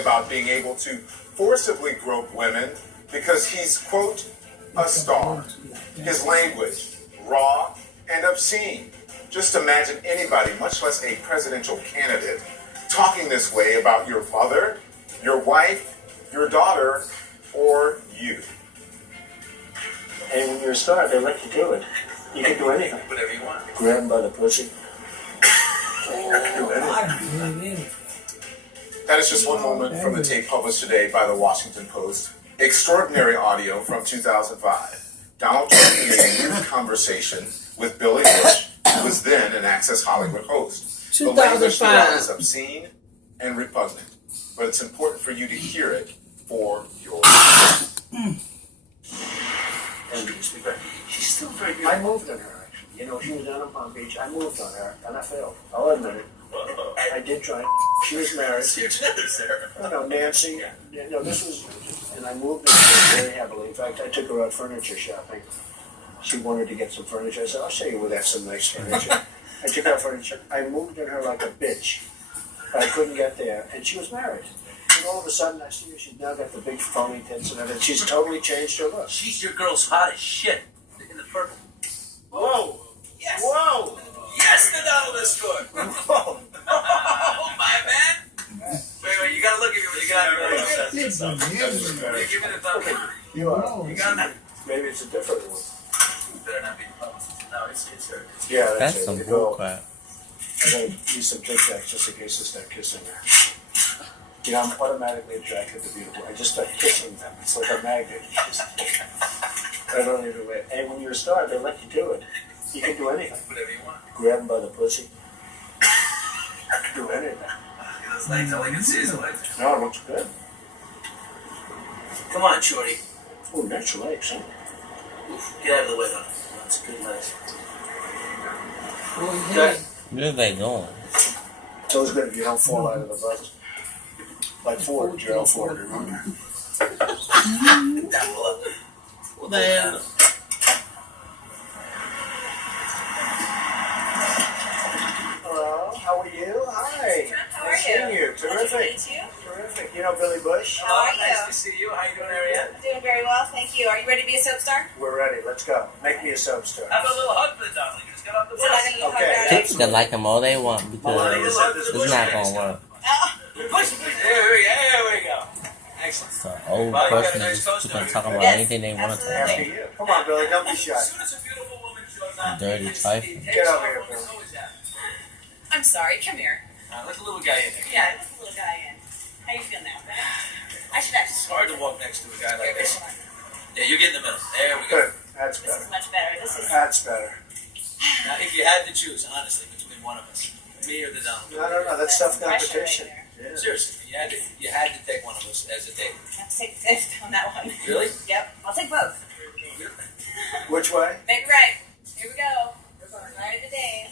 about being able to forcibly grope women because he's, quote, a star. His language, raw and obscene. Just imagine anybody, much less a presidential candidate, talking this way about your mother, your wife, your daughter, or you. And when you're a star, they let you do it. You can do anything. Whatever you want. Grab them by the pussy. That is just one moment from the tape published today by the Washington Post. Extraordinary audio from 2005. Donald Trump in a new conversation with Billy Bush, who was then an Access Hollywood host. The language throughout is obscene and repugnant, but it's important for you to hear it for yourself. And she's still very good. I moved on her, actually. You know, she was down in Palm Beach. I moved on her, and I failed. I'll admit it. I did try. She was married. No, Nancy. No, this was, and I moved her very heavily. In fact, I took her out furniture shopping. She wanted to get some furniture. I said, I'll show you where that's some nice furniture. I took her out furniture. I moved on her like a bitch. But I couldn't get there, and she was married. And all of a sudden, I see her. She's now got the big phony tits and everything. She's totally changed her look. She's your girl's hot as shit. In the purple. Whoa! Yes! Whoa! Yes, the Donald is scored! Whoa! Oh, my man! Wait, you gotta look at me when you got it. Give me the thumb. You are. You got it. Maybe it's a different one. Better not be. No, it's her. Yeah, That's it. some You go. bullcrap. I gotta use some Tic Tacs just in case I start kissing her. You know, I'm automatically attracted to beautiful. I just start kissing them. It's like a magnet. I don't even wait. And when you're a star, they let you do it. You can do anything. Whatever you want. Grab them by the pussy. Do anything. Those legs, all I can see is the legs. No, it looks good. Come on, shorty. Oh, nice legs, huh? Oof, get out of the way, huh? That's good legs. Good. Where are they going? So it's good if you don't fall out of the bus. Like Ford, Gerald Ford, remember? Down below. Man. Hello, how are you? Hi. How are Nice you? seeing you. Nice to Terrific. meet you. Terrific. You know Billy Bush? How are you? Nice to see you. How you doing, Ariane? Doing very well, thank you. Are you ready to be a soap star? We're ready. Let's go. Make me a soap star. Have a little hug for the Donald. You just got off the So I bus. know you Okay. hug People can like them all they want because it's not gonna work. Push, push. There we go. Excellent. So old Well, you got a person nice is toast can on talk you. about Yes, anything they want to talk After absolutely. you. Come on, Billy. Don't be shy. As soon as a beautiful woman shows up, Dirty trifle. Get over here, Bill. I'm sorry, come here. Let the little guy in there. Yeah, let the little guy in. How you feel now? I should It's actually. hard to walk next to a guy like Here, this. hold on. Yeah, you get in the middle. There we go. Good. That's This is better. much better. This is. That's better. Now, if you had to choose, honestly, between one of us, me or the Donald, No. That's tough some pressure competition. right Yeah. seriously, you had to take one of us as a date. there. I have to take the fifth on that one. Really? Yep, I'll take both. Which way? Make it right. Here we go. Right of the day.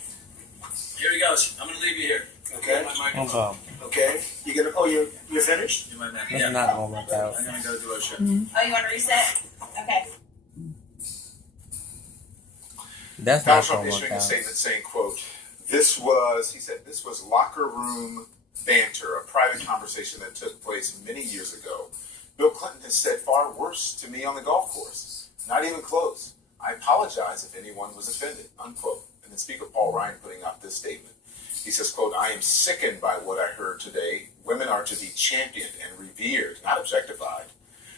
Here he goes. I'm gonna leave you here. Okay. My microphone. Okay. Okay. You gonna? Oh, you're finished? You're my man. It's Yeah. not gonna work out. I'm gonna go do a show. Oh, you want to reset? Okay. That's Donald not Trump gonna work issuing a out. statement saying, quote, he said, this was locker room banter, a private conversation that took place many years ago. Bill Clinton has said far worse to me on the golf course. Not even close. I apologize if anyone was offended, unquote. And then Speaker Paul Ryan putting out this statement. He says, quote, I am sickened by what I heard today. Women are to be championed and revered, not objectified.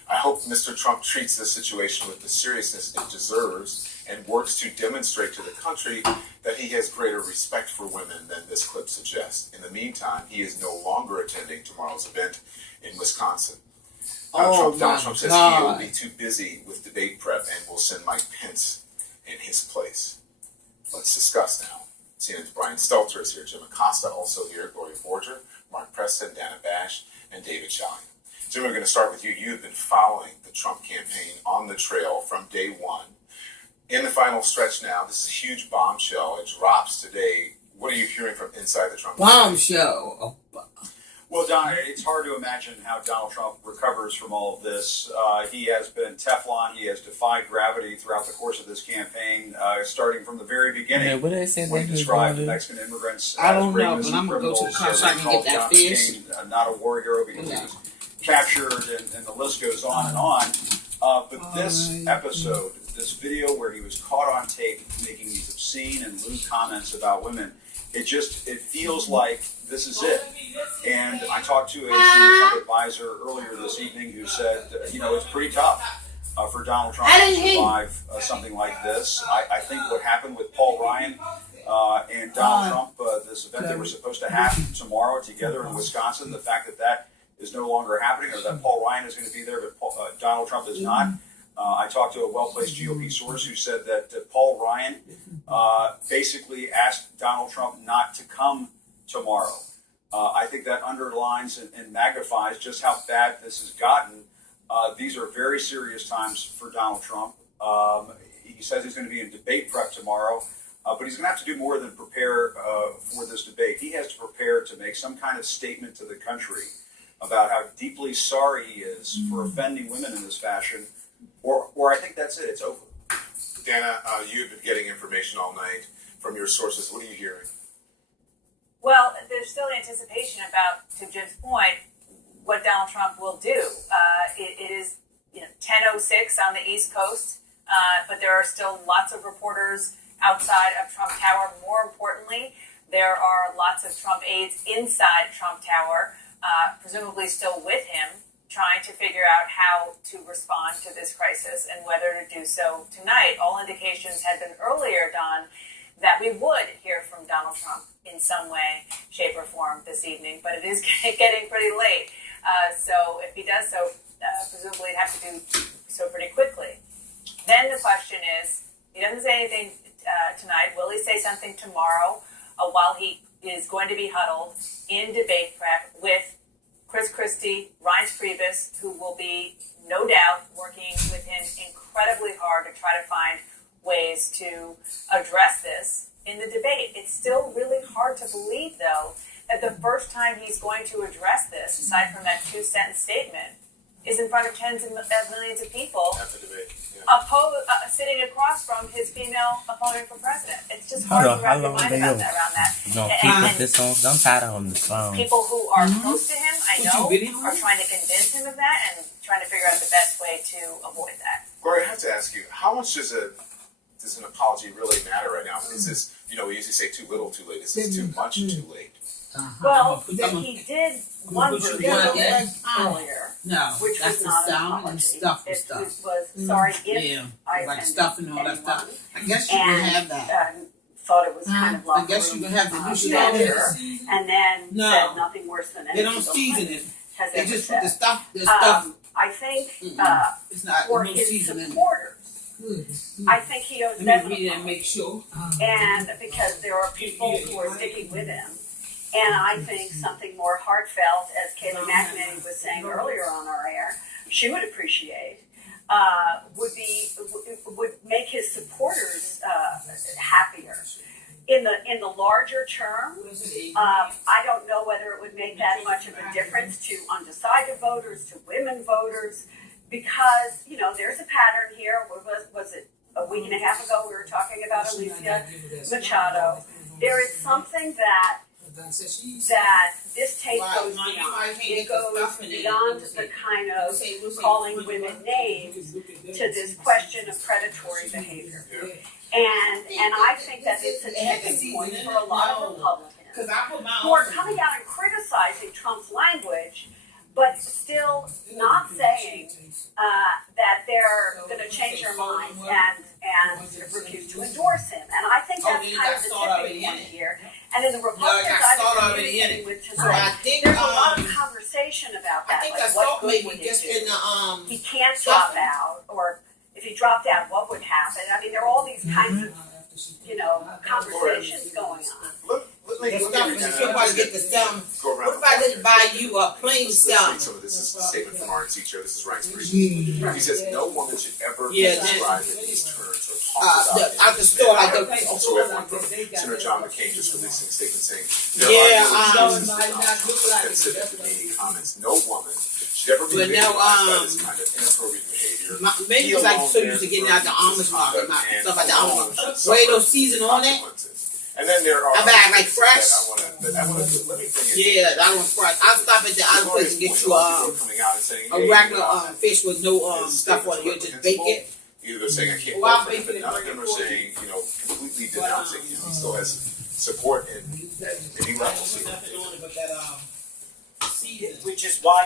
I hope Mr. Trump treats this situation with the seriousness it deserves and works to demonstrate to the country that he has greater respect for women than this clip suggests. In the meantime, he is no longer attending tomorrow's event in Wisconsin. Donald Trump says he will be too busy with debate prep and will send Mike Pence in his place. Let's discuss now. CNN's Brian Stelter is here, Jim Acosta also here, Gloria Borger, Mark Preston, Dana Bash, and David Chalian. Jim, we're going to start with you. You've been following the Trump campaign on the trail from day one. In the final stretch now, this is a huge bombshell. It drops today. What are you hearing from inside the Trump campaign? Bombshell. Well, Don, it's hard to imagine how Donald Trump recovers from all of this. He has been Teflon. He has defied gravity throughout the course of this campaign, starting from the very beginning. Yeah, what they say When that he he's described the going to Mexican immigrants I as don't know, rapists but and I'm gonna go to the criminals, car so I can called get that John fish. McCain, not a war hero because he was captured, and the list goes on and on. But this episode, this video where he was caught on tape making these obscene and lewd comments about women, it feels like this is it. And I talked to a senior Trump advisor earlier this evening who said, it's pretty tough for Donald Trump to survive something like this. I think what happened with Paul Ryan and Donald Trump, this event they were supposed to have tomorrow together in Wisconsin, the fact that is no longer happening, or that Paul Ryan is going to be there, but Donald Trump is not. I talked to a well-placed GOP source who said that Paul Ryan basically asked Donald Trump not to come tomorrow. I think that underlines and magnifies just how bad this has gotten. These are very serious times for Donald Trump. He says he's going to be in debate prep tomorrow, but he's going to have to do more than prepare for this debate. He has to prepare to make some kind of statement to the country about how deeply sorry he is for offending women in this fashion, or I think that's it. It's over. Dana, you've been getting information all night from your sources. What are you hearing? Well, there's still anticipation about, to Jim's point, what Donald Trump will do. It is 10:06 on the East Coast, but there are still lots of reporters outside of Trump Tower. More importantly, there are lots of Trump aides inside Trump Tower, presumably still with him, trying to figure out how to respond to this crisis and whether to do so tonight. All indications had been earlier, Don, that we would hear from Donald Trump in some way, shape, or form this evening, but it is getting pretty late. So if he does so, presumably he'd have to do so pretty quickly. Then the question is, he doesn't say anything tonight. Will he say something tomorrow while he is going to be huddled in debate prep with Chris Christie, Reince Priebus, who will be, no doubt, working with him incredibly hard to try to find ways to address this in the debate. It's still really hard to believe, though, that the first time he's going to address this, aside from that 2-sentence statement, is in front of tens of millions of people At the debate. Yeah. Sitting across from his female opponent for president. It's just Hold hard on, to wrap how your long mind they around go? that. No, keep it this on, because I'm tired of on the phone. People who are close to him, I Would you know, video are it? trying to convince him of that and trying to figure out the best way to avoid that. Gloria, I have to ask you, how much does an apology really matter right now? Is this, we usually say too little, too late. Is this too much, too late? Well, he did one put you version one of it in. earlier, No, which that's was the not an sound apology. and stuff and It stuff. was sorry if Yeah, I like offended stuff and all that anyone, stuff. I guess you can have that. and thought it was kind of I locker guess you room can have the new banter, stuff. and then No. said nothing worse than They don't anything season Bill it. has They ever just said. put the stuff. The stuff. I think It's not for no his seasoning. supporters, I think he owes Let them me an read it and apology. make sure. And because there are people who are sticking with him. And I think something more heartfelt, as Kayleigh McEnany was saying earlier on our air, she would appreciate, would make his supporters happier. In the larger term, I don't know whether it would make that much of a difference to undecided voters, to women voters, because there's a pattern here. Was it a week and a half ago we were talking about Alicia Machado? There is something that this tape goes beyond. It goes beyond the kind of calling women names to this question of predatory behavior. And I think that it's a tipping point for a lot of Republicans who are coming out and criticizing Trump's language, but still not saying that they're going to change their minds and refuse to endorse him. And I think that's kind of the tipping point here. And in the Republicans I've been communicating with tonight, there's a lot of conversation about that. I think Like, I what saw good maybe would it just do? in the He can't drop out, or if he dropped out, what would happen? I mean, there are all these kinds of, conversations going on. The stuff when somebody get the salmon. Go around What if I just buy you a plain Let's salmon? read some of this. This is a statement from our teacher. This is Ryan's brief. He says, no woman should ever be Yeah, described in these terms or talked about in Out the store, like manner. the Also, at one point, Senator John McCain just released a statement saying, there Yeah, are no considered demeaning comments. No woman should ever be But now, victimized by this kind of inappropriate behavior. maybe it's like so used to getting out the almonds market, not stuff like the almonds market. Tomato season on it. And then there are I buy like things fresh. that I wanna do. Let me bring it. Yeah, that one's fresh. I'll stop at the other place and get you a regular fish with no stuff on it. You just bake it. Either they're saying I can't Well, vote for him, but none of them are saying, completely denouncing him. He still has support in many levels. Nothing on it but that season. Which is why